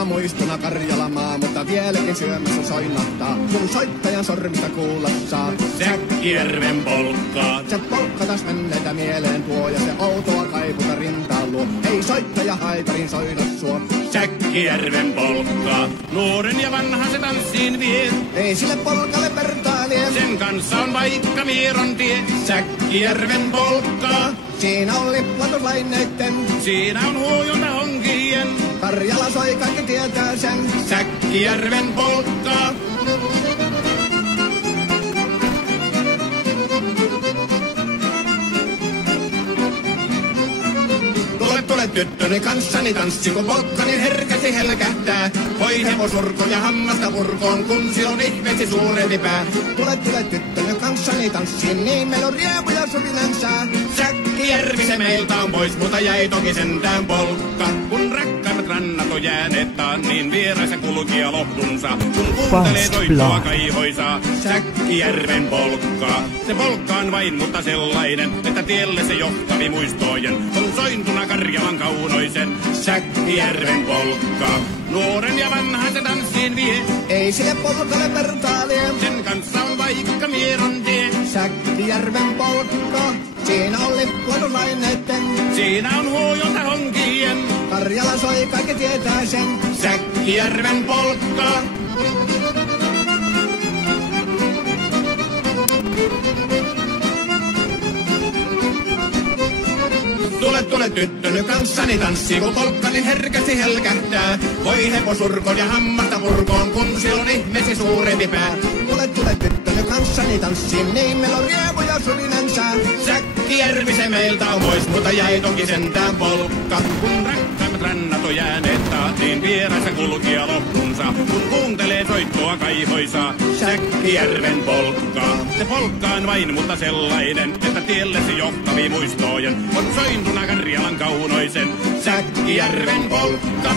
kauniina muistona Karjalamaa, mutta vieläkin syömässä soinnahtaa, kun soittajan sormista kuulla saa. Säkkijärven polkkaa. Se polkka taas menneitä mieleen tuo, ja se outoa kaiputa rintaan luo. Ei soittaja haitarin soida suo. Säkkijärven polkkaa. Nuoren ja vanhan se tanssiin vie. Ei sille polkalle vertailee. Sen kanssa on vaikka Mieron tie. Säkkijärven polkkaa. Siinä on lippatuslaineitten. Siinä on huojunta honkien. Karjala soi, kaikki tietää sen. Säkkijärven polkkaa. Tule tyttöni kanssani tanssi, kun polkkani herkästi helkähtää. Voi hevosurko ja hammasta purkoon, kun silloin ihmeesi suurempi pää. Tule tyttöni kanssani tanssi, niin meillä on riemu ja suvinansa. Säkkijärvi se meiltä on pois, mutta jäi toki sentään polkka. Kun rakkaimmat rannat on jääneet taan, niin vieraisa kulkija lohdunsa. Kun kuuntelee soittoa kaihoisaa, Säkkijärven polkkaa. Se polkka on vain mutta sellainen, että tielle se johtavi muistojen. On sointuna Karjalan kaunoisen, Säkkijärven polkkaa. Nuoren ja vanhan se tanssiin vie. Ei sille polkalle vertailee. Sen kanssa on vaikka Mieron tie. Säkkijärven polkka. Siinä on lippatuslaineitten. Siinä on huojunta honkien. Karjala soi, kaikki tietää sen. Säkkijärven polkkaa. Tule tyttöny kanssani tanssi, kun polkkani herkästi helkähtää. Voi hevosurkon ja hammasta purkoon, kun silloin ihmeesi suurempi pää. Tule tyttöny kanssani tanssi, niin meillä on riemu ja suvinansa. Säkkijärvi se meiltä on pois, mutta jäi toki sentään polkka. Kun rakkaimmat rannat on jääneet taan, niin vieraissa kulkija lohdunsa. Kun kuuntelee soittoa kaihoisaa, Säkkijärven polkkaa. Se polkka on vain mutta sellainen, että tielle se johtavi muistojen. On sointuna Karjalan kaunoisen, Säkkijärven polkka.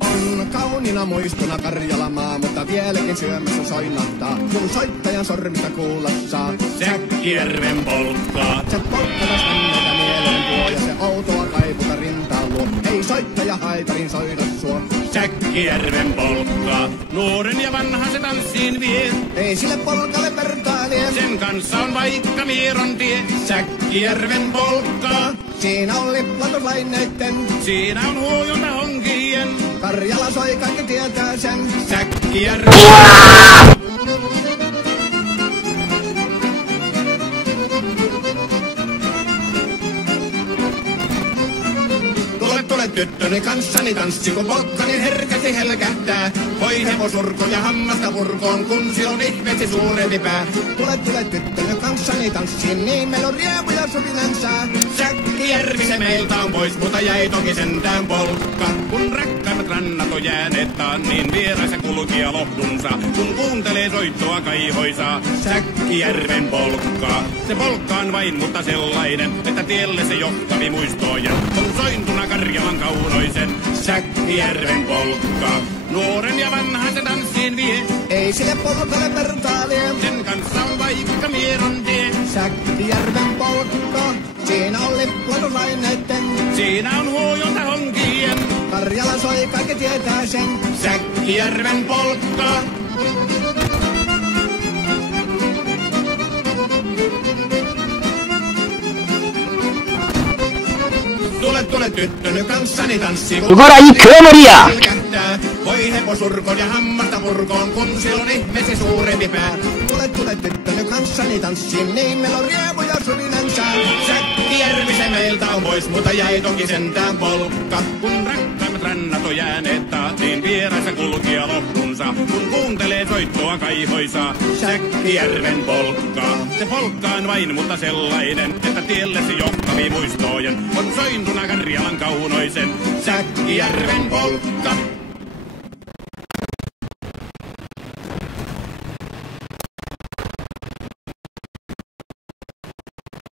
On kauniina muistona Karjalamaa, mutta vieläkin syömässä soinnahtaa, kun soittajan sormista kuulla saa. Säkkijärven polkkaa. Se polkka taas menneitä mieleen tuo, ja se outoa kaiputa rintaan luo. Ei soittaja haitarin soida suo. Säkkijärven polkkaa. Nuoren ja vanhan se tanssiin vie. Ei sille polkalle vertailee. Sen kanssa on vaikka Mieron tie. Säkkijärven polkkaa. Siinä on lippatuslaineitten. Siinä on huojunta honkien. Karjala soi, kaikki tietää sen. Säkkijärven Tule tyttöni kanssani tanssi, kun polkkani herkästi helkähtää. Voi hevosurko ja hammasta purkoon, kun silloin ihmeesi suurempi pää. Tule tyttöni kanssani tanssi, niin meillä on riemu ja suvinansa. Säkkijärvi se meiltä on pois, mutta jäi toki sentään polkka. Kun rakkaimmat rannat on jääneet taan, niin vieraissa kulkija lohdunsa. Kun kuuntelee soittoa kaihoisaa, Säkkijärven polkkaa. Se polkka on vain mutta sellainen, että tielle se johtavi muistojen. On sointuna Karjalan kaunoisen, Säkkijärven polkkaa. Nuoren ja vanhan se tanssiin vie. Ei sille polkalle vertailee. Sen kanssa on vaikka Mieron tie. Säkkijärven polkka. Siinä on lippatuslaineitten. Siinä on huojunta honkien. Karjala soi, kaikki tietää sen. Säkkijärven polkkaa. Tule tyttöny kanssani tanssi, kun Ukora ikkömoria! voi hevosurkon ja hammasta purkoon, kun silloin ihmeesi suurempi pää. Tule tyttöny kanssani tanssi, niin meillä on riemu ja suvinansa. Säkkijärvi se meiltä on pois, mutta jäi toki sentään polkka. Kun rakkaimmat rannat on jääneet taan, niin vieraissa kulkija lohdunsa. Kun kuuntelee soittoa kaihoisaa, Säkkijärven polkkaa. Se polkka on vain mutta sellainen, että tielle se johtavi muistojen. On sointuna Karjalan kaunoisen, Säkkijärven polkka.